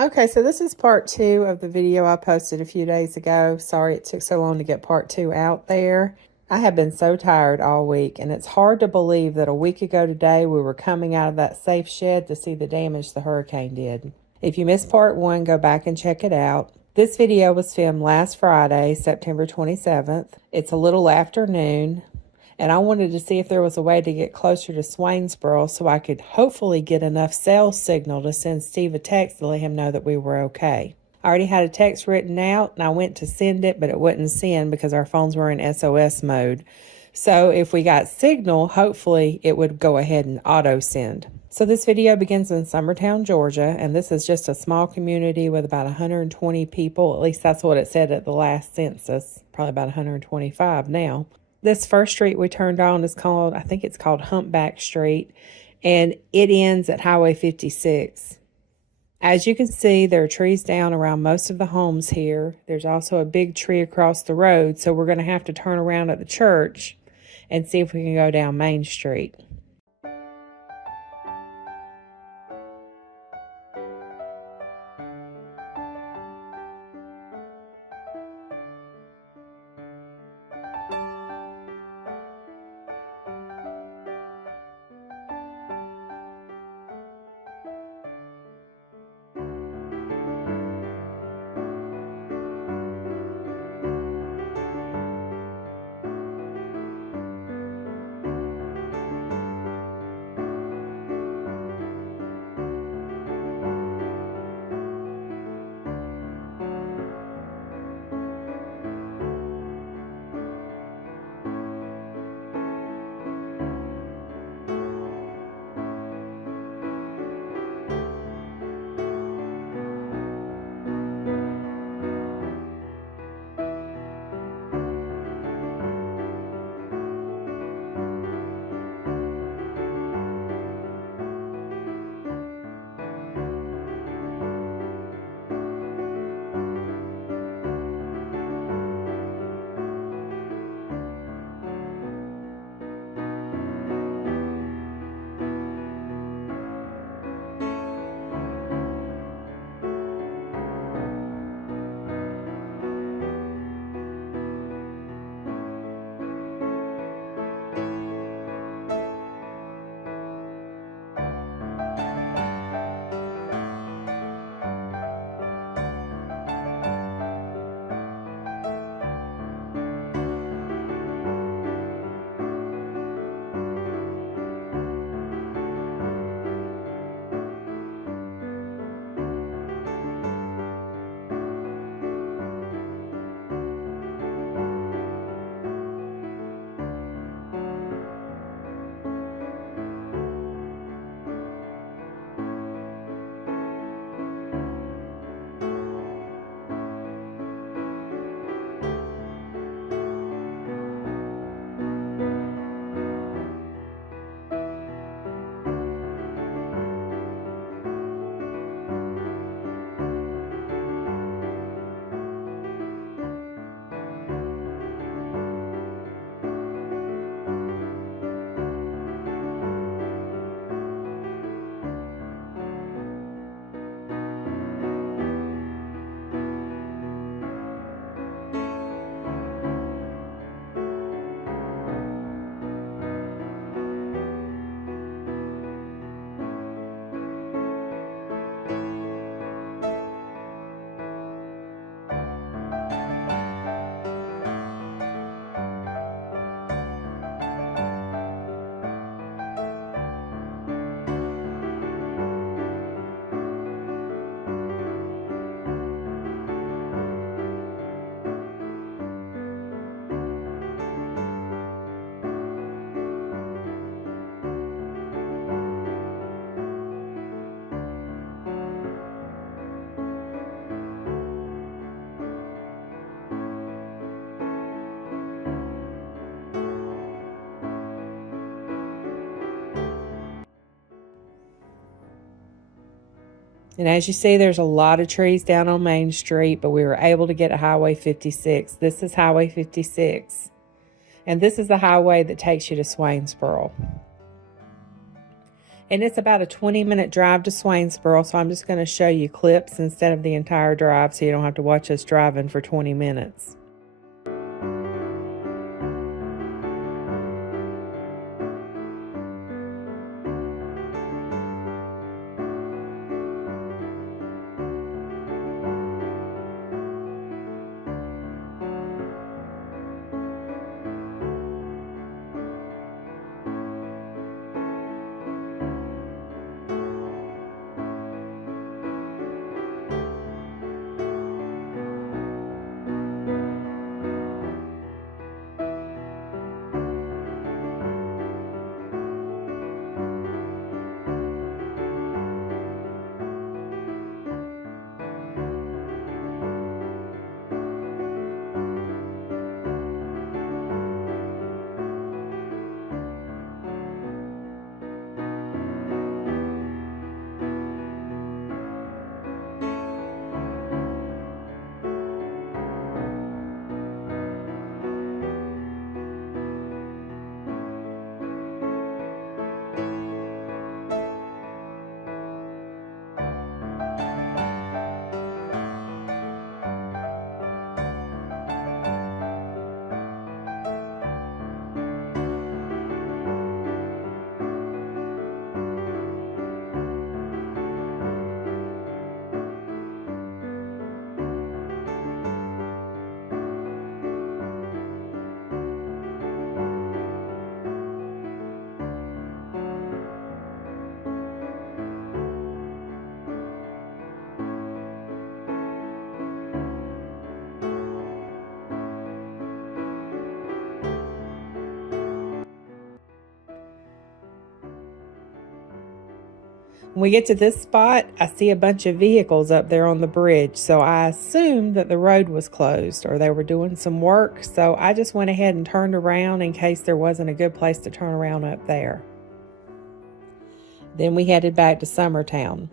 Okay, so this is part 2 of the video I posted a few days ago. Sorry it took so long to get part 2 out there. I have been so tired all week, and it's hard to believe that a week ago today we were coming out of that safe shed to see the damage the hurricane did. If you missed part 1, go back and check it out. This video was filmed last Friday, September 27th. It's a little after noon, and I wanted to see if there was a way to get closer to Swainsboro so I could hopefully get enough cell signal to send Steve a text to let him know that we were okay. I already had a text written out, and I went to send it, but it wouldn't send because our phones were in SOS mode. So if we got signal, hopefully it would go ahead and auto send. So this video begins in Summertown, Georgia, and this is just a small community with about 120 people. At least that's what it said at the last census. Probably about 125 now. This first street we turned on is called, I think it's called Humpback Street, and it ends at Highway 56. As you can see, there are trees down around most of the homes here. There's also a big tree across the road, so we're going to have to turn around at the church and see if we can go down Main Street. And as you see, there's a lot of trees down on Main Street, but we were able to get to Highway 56. This is Highway 56. And this is the highway that takes you to Swainsboro. And it's about a 20-minute drive to Swainsboro, so I'm just going to show you clips instead of the entire drive so you don't have to watch us driving for 20 minutes. When we get to this spot, I see a bunch of vehicles up there on the bridge, so I assumed that the road was closed or they were doing some work, so I just went ahead and turned around in case there wasn't a good place to turn around up there. Then we headed back to Summertown.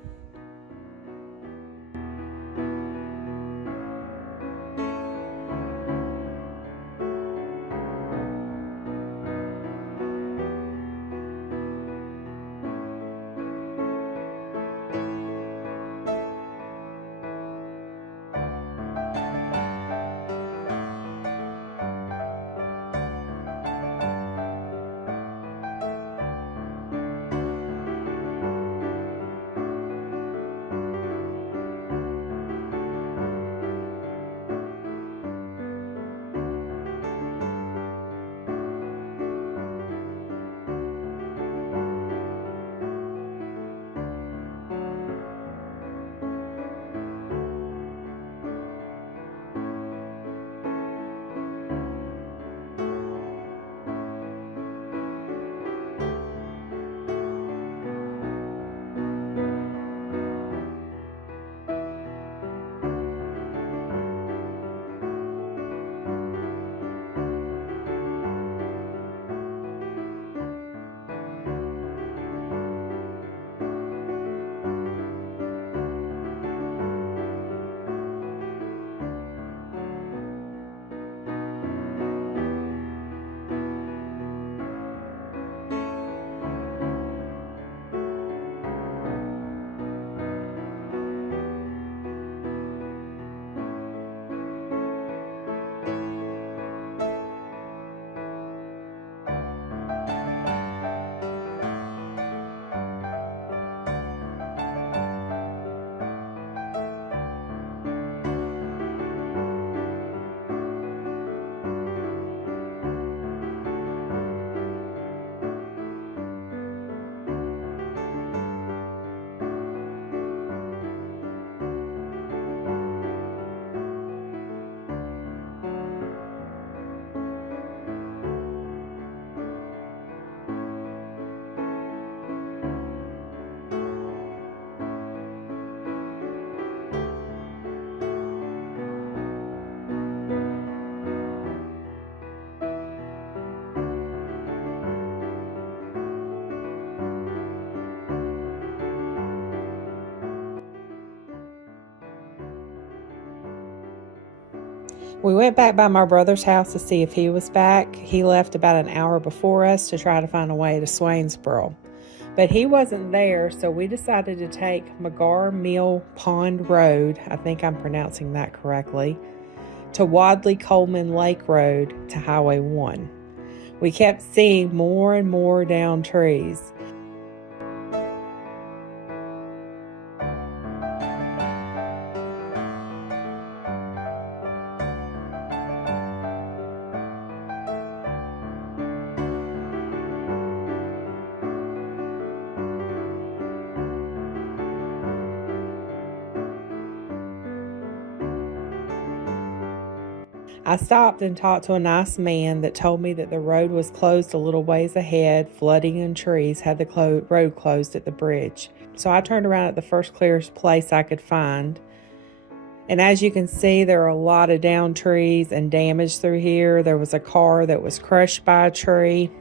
We went back by my brother's house to see if he was back. He left about an hour before us to try to find a way to Swainsboro. But he wasn't there, so we decided to take McGar Mill Pond Road, I think I'm pronouncing that correctly, to Wadley Coleman Lake Road to Highway 1. We kept seeing more and more downed trees. I stopped and talked to a nice man that told me that the road was closed a little ways ahead. Flooding and trees had the road closed at the bridge. So I turned around at the first clearest place I could find. And as you can see, there are a lot of downed trees and damage through here. There was a car that was crushed by a tree.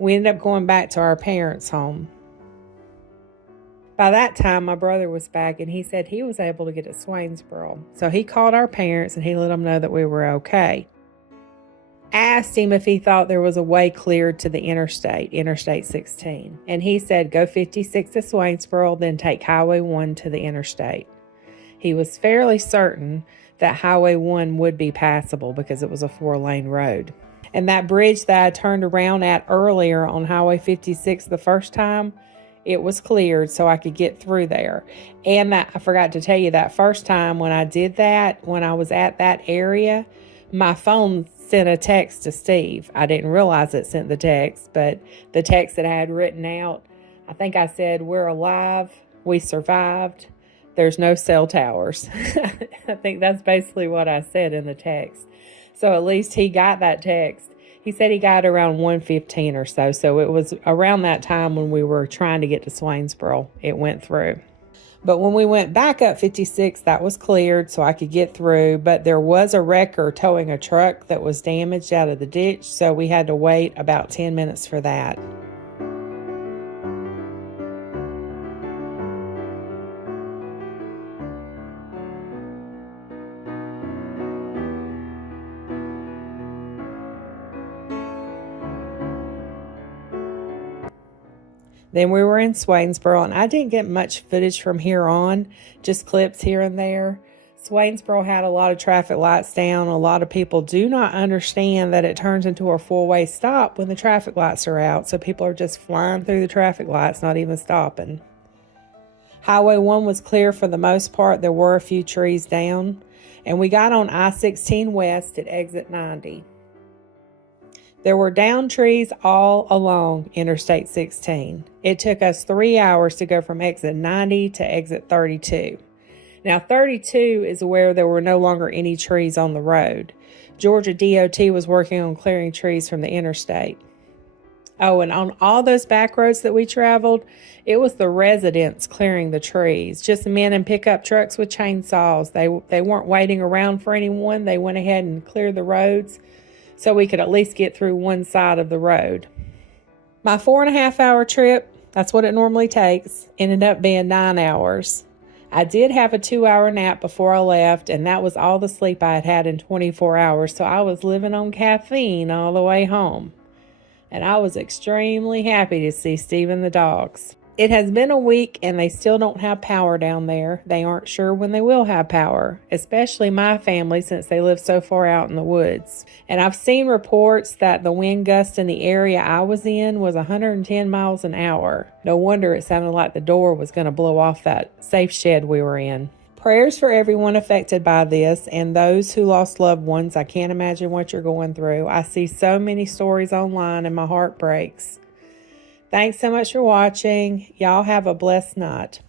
We ended up going back to our parents' home. By that time, my brother was back and he said he was able to get to Swainsboro. So he called our parents and he let them know that we were okay. Asked him if he thought there was a way cleared to the Interstate 16. And he said, go 56 to Swainsboro, then take Highway 1 to the interstate. He was fairly certain that Highway 1 would be passable because it was a 4-lane road. And that bridge that I turned around at earlier on Highway 56 the first time, it was cleared so I could get through there. And that I forgot to tell you, that first time when I did that, when I was at that area, my phone sent a text to Steve. I didn't realize it sent the text, but the text that I had written out, I think I said, we're alive, we survived, there's no cell towers. I think that's basically what I said in the text. So at least he got that text. He said he got around 1:15 or so. So it was around that time when we were trying to get to Swainsboro, it went through. But when we went back up 56, that was cleared so I could get through. But there was a wrecker towing a truck that was damaged out of the ditch, so we had to wait about 10 minutes for that. Then we were in Swainsboro, and I didn't get much footage from here on, just clips here and there. Swainsboro had a lot of traffic lights down. A lot of people do not understand that it turns into a four-way stop when the traffic lights are out, so people are just flying through the traffic lights, not even stopping. Highway 1 was clear for the most part. There were a few trees down, and we got on I-16 West at exit 90. There were down trees all along Interstate 16. It took us 3 hours to go from exit 90 to exit 32. Now, 32 is where there were no longer any trees on the road. Georgia DOT was working on clearing trees from the interstate. Oh, and on all those back roads that we traveled, it was the residents clearing the trees. Just men in pickup trucks with chainsaws. They weren't waiting around for anyone. They went ahead and cleared the roads so we could at least get through one side of the road. My 4.5-hour trip, that's what it normally takes, ended up being 9 hours. I did have a 2-hour nap before I left, and that was all the sleep I had had in 24 hours, so I was living on caffeine all the way home. And I was extremely happy to see Steve and the dogs. It has been a week and they still don't have power down there. They aren't sure when they will have power, especially my family since they live so far out in the woods. And I've seen reports that the wind gust in the area I was in was 110 miles an hour. No wonder it sounded like the door was going to blow off that safe shed we were in. Prayers for everyone affected by this and those who lost loved ones. I can't imagine what you're going through. I see so many stories online and my heart breaks. Thanks so much for watching. Y'all have a blessed night.